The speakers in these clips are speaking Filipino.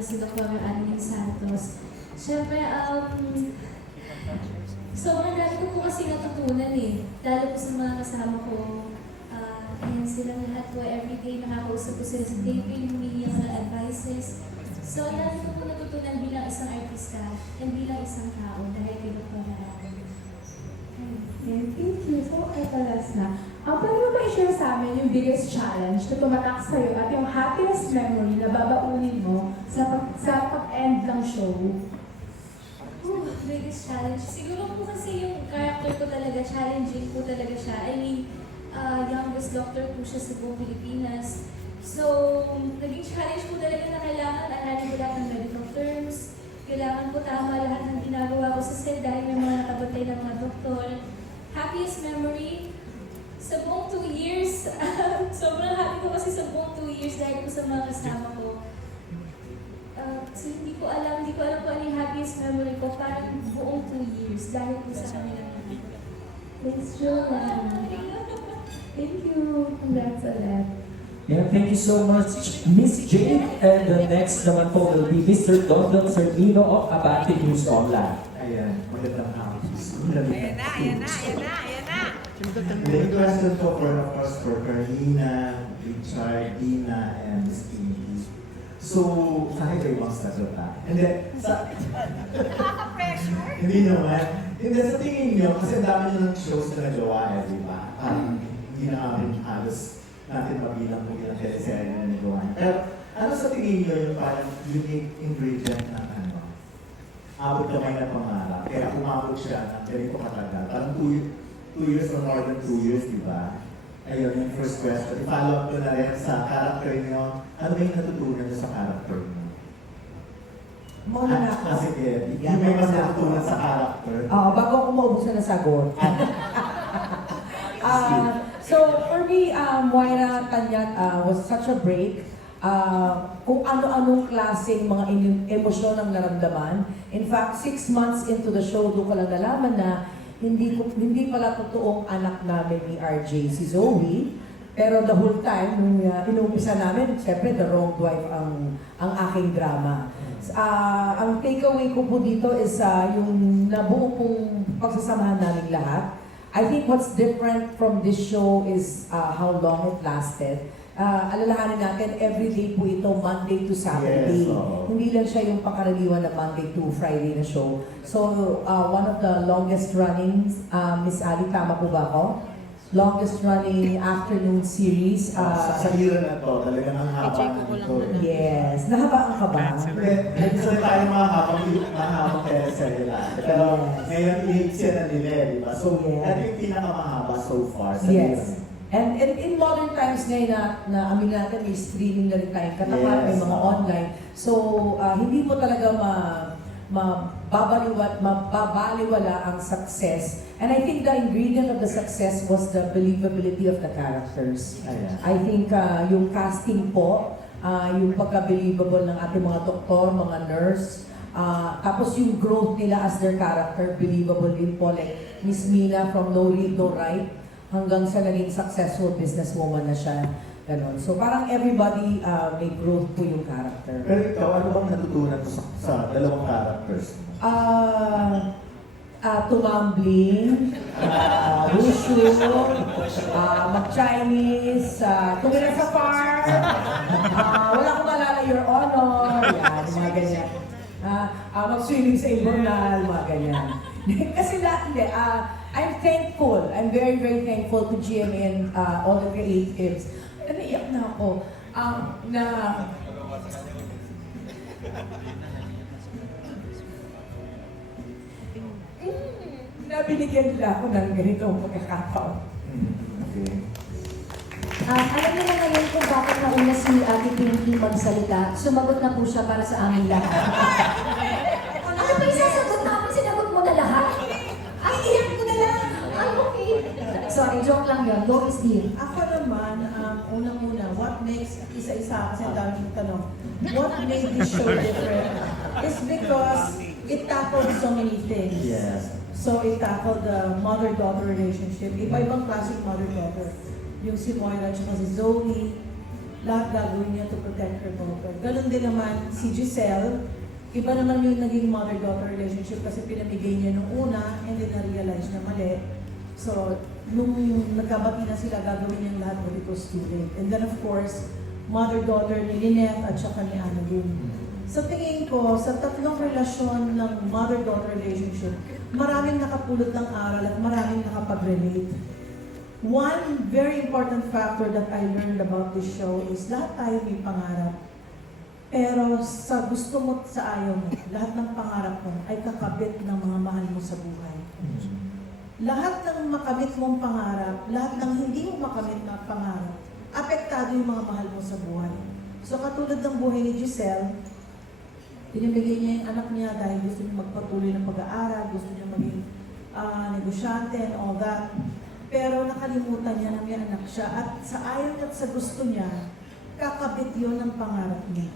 na si Dr. Adeline Santos. Siyempre, sobrang dami ko po kasi natutunan eh. Lalo po sa mga kasama ko. Ayan silang lahat po. Everyday nakakausap ko sila sa taping, humingi ako ng advices. So, ang dami ko po natutunan bilang isang artista and bilang isang tao dahil kay Dr. Adeline. Thank you. So, eto last na. Pwede mo ba i-share sa amin yung biggest challenge na tumatak sa'yo at yung happiest memory na babaunin mo sa pag-end ng show? Biggest challenge. Siguro po kasi yung character ko talaga, challenging po talaga siya. I mean, youngest doctor po siya sa buong Pilipinas. So, naging challenge po talaga na kailangan alanin ko lahat ng medical terms. Kailangan po tama lahat ng ginagawa ko sa set dahil may mga nakabatay ng mga doktor. Happiest memory, sa buong 2 years, sobrang happy ko kasi sa buong 2 years dahil po sa mga kasama ko. So hindi ko alam po ano yung happiest memory ko, parang buong 2 years dahil po sa kanila. Thanks, Joanne. Thank you. Congrats ulit. Yeah, thank you so much, Miss Jane. And the next naman po will be Mr. Dondon Servino of Abante News Online. Ayan, magandang hapon. Ayan na. The question po of course for Carlina, Richard, Dina, and Miss Pinky. So, sa akin kayo bang sagot ha? And then, Nakaka-pressure. hindi naman. Hindi, sa tingin nyo, kasi ang dami nyo ng shows na nagawa eh, di ba? Hindi na amin halos natin mabilang kung ilang teleserye na nagawa niya. Pero, ano sa tingin nyo yung parang unique ingredient ng ano? Abot kamay na pangarap. Kaya umabot siya ng ganito katagal. Parang 2 years or more than 2 years, di ba? Ayun, yung first question. I-follow up ko na rin sa character niyo. Ano ba yung natutunan niyo sa character niyo? Muna na ako. Sige, yung may mas natutunan sa character. Bago ako maubos na nasagot. So for me, Moira Tanyat was such a break. Kung ano-anong klaseng mga emosyon ang naramdaman. In fact, 6 months into the show, doon ko lang nalaman na hindi pala totoong anak namin ni RJ, si Zoe. Pero the whole time, nung inumpisa namin, siyempre the wrong wife ang aking drama. Ang takeaway ko po dito is yung nabuo pong pagsasamahan namin lahat. I think what's different from this show is how long it lasted. Alalahanin natin, everyday po ito, Monday to Saturday. Yes, Hindi lang siya yung pakaraniwan na Monday to Friday na show. So, one of the longest running, Miss Ali, tama po ba ako? Longest running afternoon series. Sa hero na to, talagang ang haba na ito. Yes. Nahabaan ka ba? Hindi sa tayo mahabang teleserye lang. Pero ngayon, i-hit na nila, di ba? So, ano yung pinakamahaba so far sa hero? Yes. And in modern times ngayon na amin natin, may streaming na rin tayong katapat, may Yes. mga online. So, hindi mo talaga mababaliwala ang success. And I think the ingredient of the success was the believability of the characters. Ayan. I think yung casting po, yung pagka-believable ng ating mga doktor, mga nurse, tapos yung growth nila as their character, believable din po. Like Miss Mina from No Read, No Write, hanggang sa naging successful businesswoman na siya. Ganon. So parang everybody may growth po yung character. Pero ikaw, ano bang natutunan mo sa dalawang characters mo? Tumambling, wushu, mag-Chinese, tumira sa farm, wala akong malala, Your Honor, yan, mga ganyan. Mag-swimming sa Ibornal, mga ganyan. Kasi hindi, I'm thankful, I'm very, very thankful to GMA and all the creatives. Naiyak na ako, na binigyan nila ako ng ganitong pagkakataon. Okay. Alam niyo na ngayon kung bakit nauna si Ate Pinky magsalita. Sumagot na po siya para sa amin lahat. Ano ba yung sasagot namin? Sinagot mo na lahat? Ay, iyak ko na lang! Ay, okay. Sorry, joke lang yun. Go is dear. Ako naman, unang-una, what makes, isa-isa kasi ang daming tanong, what made this show different? It's because it tackled so many things. Yes. So it tackled the mother-daughter relationship, iba-ibang klaseng mother-daughter. Yung si Moira at si Zoe, lahat gagawin niya to protect her daughter. Ganon din naman si Giselle, iba naman yung naging mother-daughter relationship kasi pinamigay niya nung una and then na-realize na mali. So, nung nagkabati na sila, gagawin niyang lahat but it was too late. And then of course, mother-daughter ni Lynette at saka ni Anna Lynn. Sa tingin ko, sa tatlong relasyon ng mother-daughter relationship, maraming nakapulot ng aral at maraming nakapag-relate. One very important factor that I learned about this show is lahat tayo may pangarap. Pero sa gusto mo at sa ayaw mo, lahat ng pangarap mo ay kakabit ng mga mahal mo sa buhay. Lahat ng makamit mong pangarap, lahat ng hindi mo makamit na pangarap, apektado yung mga mahal mo sa buhay. So katulad ng buhay ni Giselle, pinibigay niya yung anak niya dahil gusto niya magpatuloy ng pag-aaral, gusto niya maging negosyante and all that. Pero nakalimutan niya na may anak siya at sa ayaw at sa gusto niya, kakabit yun ng pangarap niya.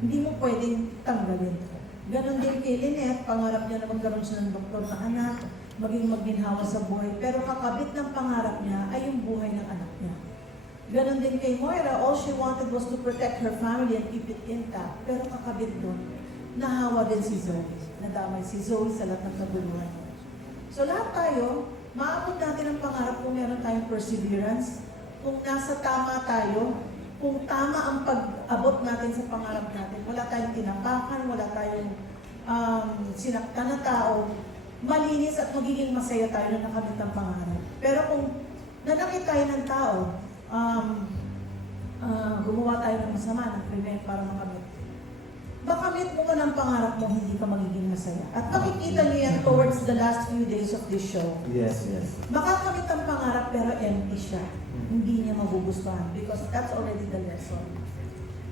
Hindi mo pwedeng tanggalin. Ganon din kay Lynette, pangarap niya na magkaroon siya ng doktor na anak, maging maginhawa sa buhay. Pero kakabit ng pangarap niya ay yung buhay ng anak niya. Ganon din kay Moira, all she wanted was to protect her family and keep it intact. Pero kakabit doon, nahawa din si Zoe. Nadamay si Zoe sa lahat ng kaguluhan niya. So lahat tayo, maabot natin ang pangarap kung meron tayong perseverance, kung nasa tama tayo, kung tama ang pag-abot natin sa pangarap natin, wala tayong tinapakan, wala tayong sinaktan na tao, malinis at magiging masaya tayo na nakamit ang pangarap. Pero kung nanakit tayo ng tao, gumawa tayo ng masama, ng krimen para makamit, makamit mo man ang pangarap mo, hindi ka magiging masaya. At makikita niyo yan towards the last few days of this show. Yes, yes. Makakamit ang pangarap pero empty siya. Hindi niya magugustuhan because that's already the lesson.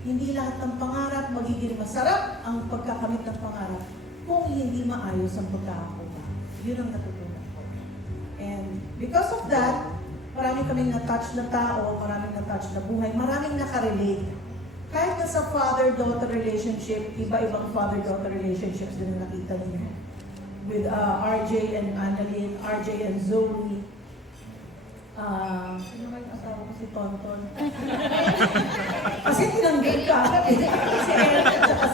Hindi lahat ng pangarap magiging masarap ang pagkakamit ng pangarap kung hindi maayos ang pagkakakuha. Yun ang natutunan ko. And because of that, maraming kaming na-touch na tao, maraming na-touch na buhay, maraming nakarelate. Kahit na sa father-daughter relationship, iba-ibang father-daughter relationships din na nakita niyo. With RJ and Annalyn, RJ and Zoe. Sino ba yung asawa ko si Tonton? Kasi tinanggap ka. Si Aaron at saka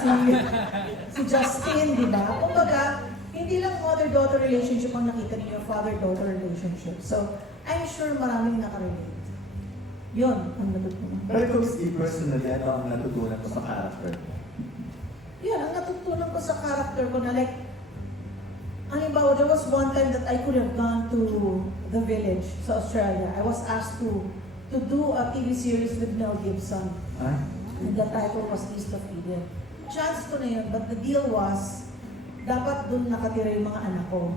si Justin, di ba? Kumbaga, hindi lang mother-daughter relationship ang nakita niyo, father-daughter relationship. So, I'm sure maraming nakarelate. Yun ang natutunan. Pero ikaw, Steve, personally, ano ang natutunan mo sa character mo? Yun, ang natutunan ko sa character ko na like, halimbawa, there was one time that I could have gone to the village sa Australia. I was asked to do a TV series with Mel Gibson. Ah? And the title was East of Eden. Chance ko na yun, but the deal was, dapat dun nakatira yung mga anak ko.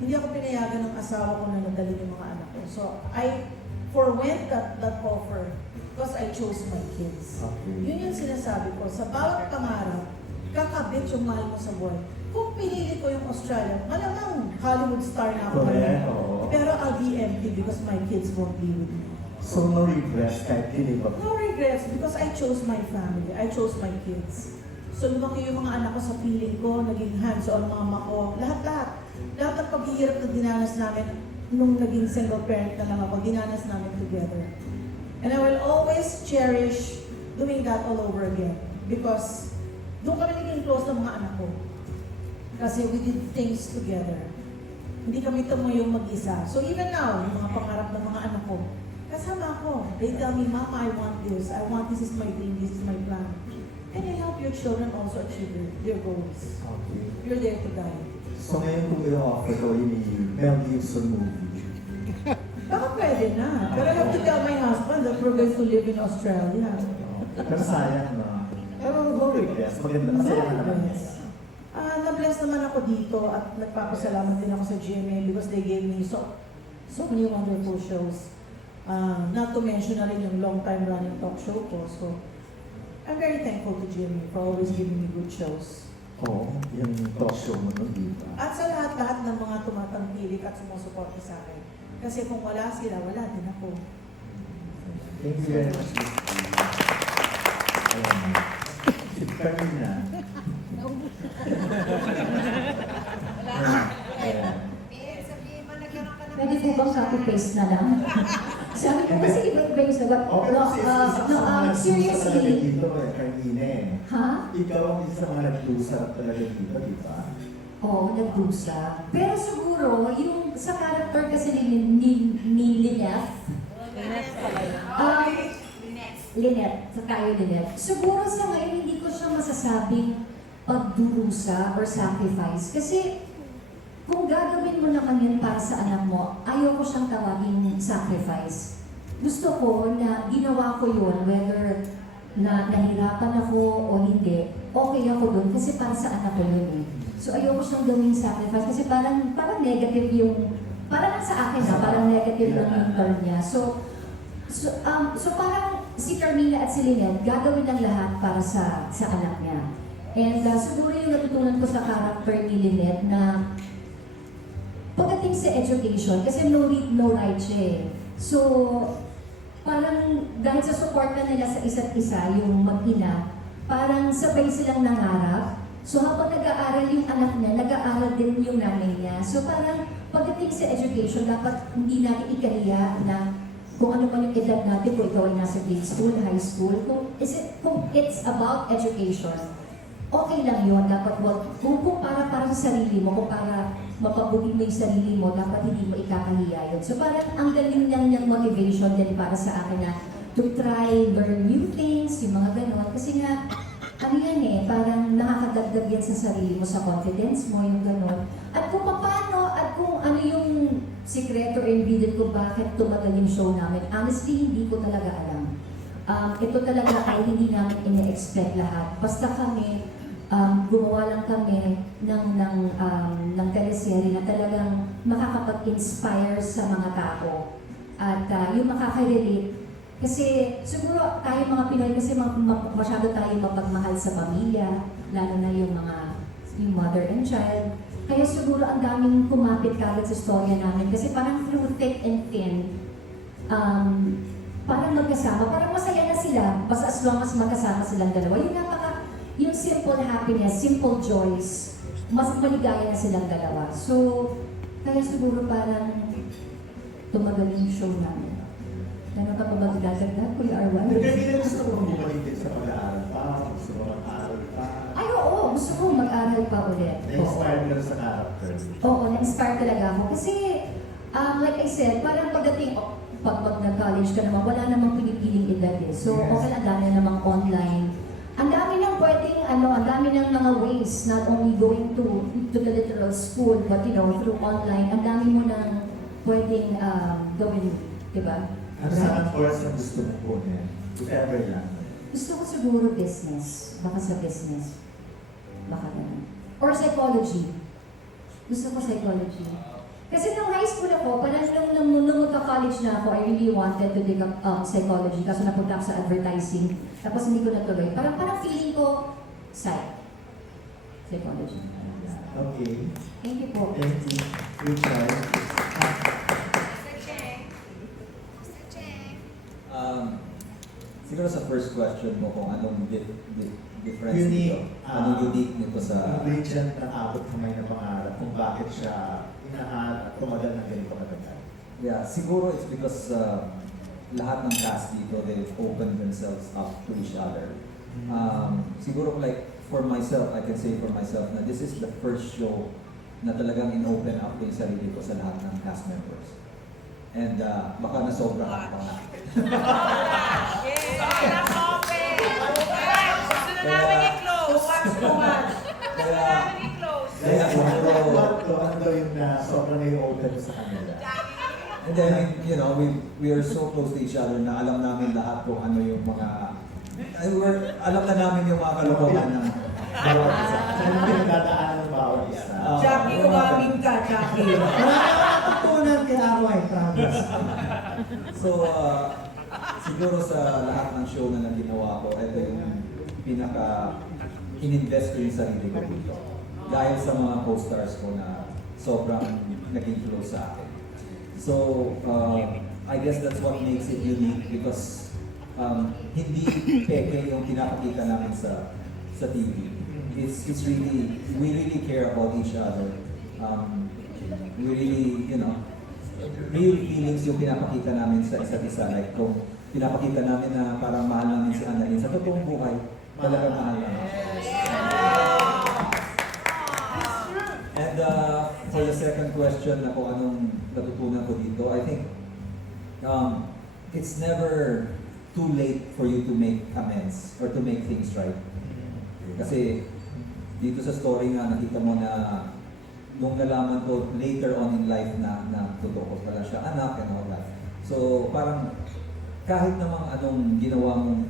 Hindi ako pinayagan ng asawa ko na nadali yung mga anak ko. So, I forwent that offer because I chose my kids. Okay. Yun yung sinasabi ko. Sa bawat pangarap, kakabit yung mahal mo sa buhay. Kung pinili ko yung Australia, malamang Hollywood star na ako. Correct, oo. Pero I'll be empty because my kids won't be with me. So, no regrets kahit hindi ba? No regrets because I chose my family. I chose my kids. So lumaki yung mga anak ko sa piling ko, naging hands-on mama ko, lahat-lahat. Lahat ng paghihirap na dinanas namin nung naging single parent na lang ako, dinanas namin together. And I will always cherish doing that all over again because doon kami naging close ng mga anak ko. Kasi we did things together. Hindi kami tumayong mag-isa. So even now, yung mga pangarap ng mga anak ko, kasama ako. They tell me, Mama, I want this. I want this is my dream, this is my plan. And you help your children also achieve their goals. Okay. You're there to guide. So, ngayon kung i-offer ko yung Mel Gibson movie. Baka pwede na. But I have to tell my husband that we're going to live in Australia. Pero sayang na. Pero no regrets. Maganda. Masaya na naman. Na-bless naman ako dito at nagpapasalamat din ako sa GMA because they gave me so many wonderful shows. Not to mention na rin yung long time running talk show ko. So, I'm very thankful to GMA for always giving me good shows. Oo, yung talk show mo nun, di ba? At sa lahat-lahat ng mga tumatangkilik at sumusuporta sa akin. Kasi kung wala sila, wala din ako. Thank you very much, Miss Steve. Ayan. Si Karina. Pwede po bang copy-paste na lang? Sabi ko kasi iba ba yung sagot? Okay, No, kasi isa sa mga nagdusa talaga seriously. dito, kanina eh. Ha? Ikaw ang isa sa mga nagdusa talaga dito, di ba? Oo, nagdusa. Pero siguro, yung sa character kasi ni Lynette, Lynette, sa tayo Lynette, siguro sa ngayon hindi ko siya masasabing pagdurusa or sacrifice. Kasi kung gagawin mo na kanyan para sa anak mo, ayaw ko siyang tawagin sacrifice. Gusto ko na ginawa ko yun, whether na nahirapan ako o hindi, okay ako dun kasi para sa anak ko yun eh. So ayaw ko siyang gawing sacrifice kasi parang negative yung, parang sa akin parang negative lang yung term niya. So parang si Carmina at si Lynette, gagawin ng lahat para sa anak niya. And siguro yung natutunan ko sa character ni Lynette na pagdating sa education, kasi no read, no write siya eh. So, parang dahil sa suporta nila sa isa't isa, yung mag-ina, parang sabay silang nangarap. So habang nag-aaral yung anak niya, nag-aaral din yung nanay niya. So parang pagdating sa education, dapat hindi natin ikaliya na kung ano man yung edad natin, kung ikaw ay nasa grade school, high school, kung it's about education, okay lang yun. Dapat kung para sa sarili mo, kung para mapabuti mo yung sarili mo, dapat hindi mo ikakahiya yun. So parang ang galing niyang motivation din para sa akin na to try, learn new things, yung mga ganon. Kasi nga, ano yan eh, parang nakakadagdag yan sa sarili mo, sa confidence mo, yung ganon. At kung paano, at kung ano yung sikreto or ingredient ko bakit tumagal yung show namin, honestly, hindi ko talaga alam. Ito talaga ay hindi namin ine-expect lahat. Basta kami, gumawa lang kami ng teleserye na talagang makakapag-inspire sa mga tao. At yung makaka-relate. Kasi siguro tayo mga Pinoy, kasi masyado tayo mapagmahal sa pamilya, lalo na yung mother and child. Kaya siguro ang daming kumapit kagad sa storya namin. Kasi parang through thick and thin, parang magkasama, parang masaya na sila. Basta as long as magkasama silang dalawa. Yung simple happiness, simple joys, mas maligaya na silang dalawa. So, kaya siguro parang tumagal yung show namin. Gano'n ka pa magdadagdag, Kuya Arwan? Nagkakita gusto ko bumalik din sa pag-aaral pa, gusto ko mag-aaral pa. Ay, oo, gusto ko mag-aral pa ulit. Na-inspired ka sa character. Oo, na-inspire talaga ako. Kasi, like I said, parang pagdating, pag nag-college ka naman, wala namang pinipiling edad eh. So, okay lang, dami namang online. Ang dami ng pwedeng, ang dami ng mga ways, not only going to the literal school, but through online, ang dami mo nang pwedeng gawin, di ba? Ano sa course na gusto mo kunin? If ever lang. Gusto ko siguro business. Baka sa business. Baka naman. Or psychology. Gusto ko psychology. Kasi nung high school ako, parang nung magka-college na ako, I really wanted to take up psychology. Kaso napunta ako sa advertising. Tapos hindi ko natuloy. Parang feeling ko, psychology. Okay. Thank you po. Thank you. Good choice. Siguro sa first question mo kung anong difference Unique. nito, anong unique nito sa... Ingredient ng abot kamay na pangarap kung bakit siya inahal at tumagal ng ganito katagal. Yeah, siguro it's because lahat ng cast dito, they've opened themselves up to each other. Siguro like for myself, I can say for myself na this is the first show na talagang in-open up ko yung sarili ko sa lahat ng cast members. And baka nasobra ako pa nga. Kaya Ano daw yung sobrang na-open sa kanila? and then, we are so close to each other na alam namin lahat kung ano yung mga... alam na namin yung mga kalokohan ng Bawat isa. Ano yung pinagdadaanan ng bawat isa? Jackie, umamin ka, Jackie. Natutunan kay Arway, promise. So, siguro sa lahat ng show na ginawa ko, ito yung in-invest ko yung sarili ko dito. Dahil sa mga co-stars ko na sobrang naging close sa akin. So, I guess that's what makes it unique because hindi peke yung pinapakita namin sa TV. It's really, we really care about each other. We really, real feelings yung pinapakita namin sa isa't isa. Like kung pinapakita namin na parang mahal namin si Annalyn. Sa totoong buhay, talagang mahal namin. And for the second question na kung anong natutunan ko dito, I think it's never too late for you to make amends or to make things right. Kasi dito sa story nga nakita mo na nung nalaman ko later on in life na totoo pala siya anak and all that. So parang kahit namang anong ginawa mong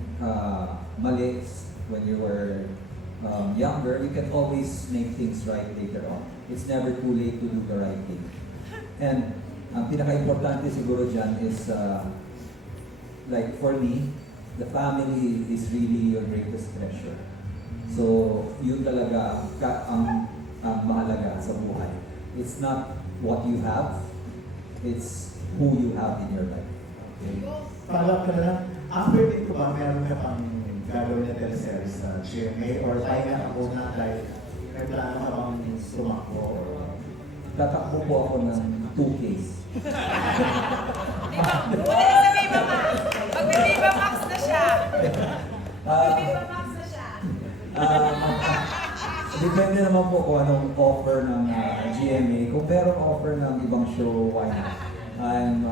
mali when you were younger, you can always make things right later on. It's never too late to do the right thing. And ang pinaka-importante siguro dyan is like for me, the family is really your greatest treasure. So, yun talaga ang mahalaga sa buhay. It's not what you have, it's who you have in your life. Okay. Follow-up ka na lang. After dito ba, meron ka pang gagawin na teleseries sa GMA or tayo nga ako na dahil may plano ka bang tumakbo? Tatakbo po ako ng 2Ks. Mag-Viva Max na siya. Mag-Viva Max na siya. Depende naman po kung anong offer ng GMA. Kung merong offer ng ibang show, why not? I'm,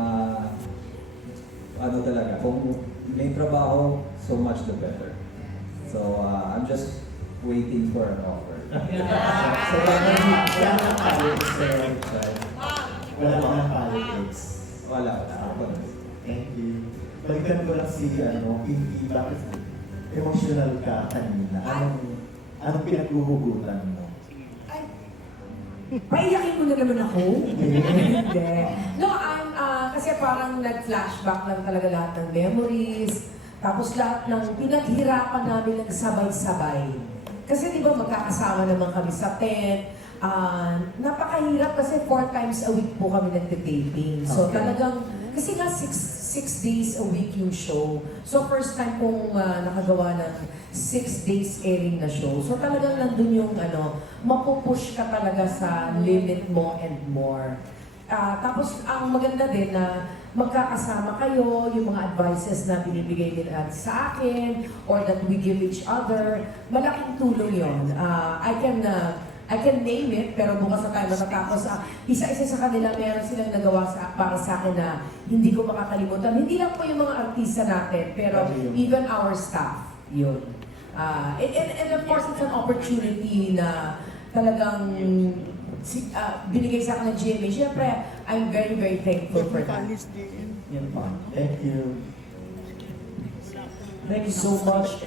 ano talaga, kung may trabaho, so much the better. So, I'm just waiting for an offer. So, wala nang politics sa website. Wala nang politics. Wala. Thank you. Balikan ko lang si Pinky, bakit emotional ka kanina? Anong pinaghuhugutan mo? Paiyakin mo na naman ako? Okay. Hindi. No, kasi parang nag-flashback lang talaga lahat ng memories. Tapos lahat ng pinaghirapan namin nagsabay-sabay. Kasi di ba magkakasama naman kami sa tent. Napakahirap kasi 4 times a week po kami nagte-taping. So Okay. talagang, kasi nga 6 days a week yung show. So first time kong nakagawa ng 6 days airing na show. So talagang nandun yung mapupush ka talaga sa limit mo and more. Tapos ang maganda din na magkakasama kayo, yung mga advices na binibigay nila sa akin or that we give each other, malaking tulong yun. I can name it, pero bukas na tayo matatapos. Isa-isa sa kanila, meron silang nagawa para sa akin na hindi ko makakalimutan. Hindi lang po yung mga artista natin, pero even our staff, yun. And of course, it's an opportunity na talagang binigay sa akin ng GMA. Siyempre, I'm very, very thankful for that. Yun po. Thank you. Thank you so much.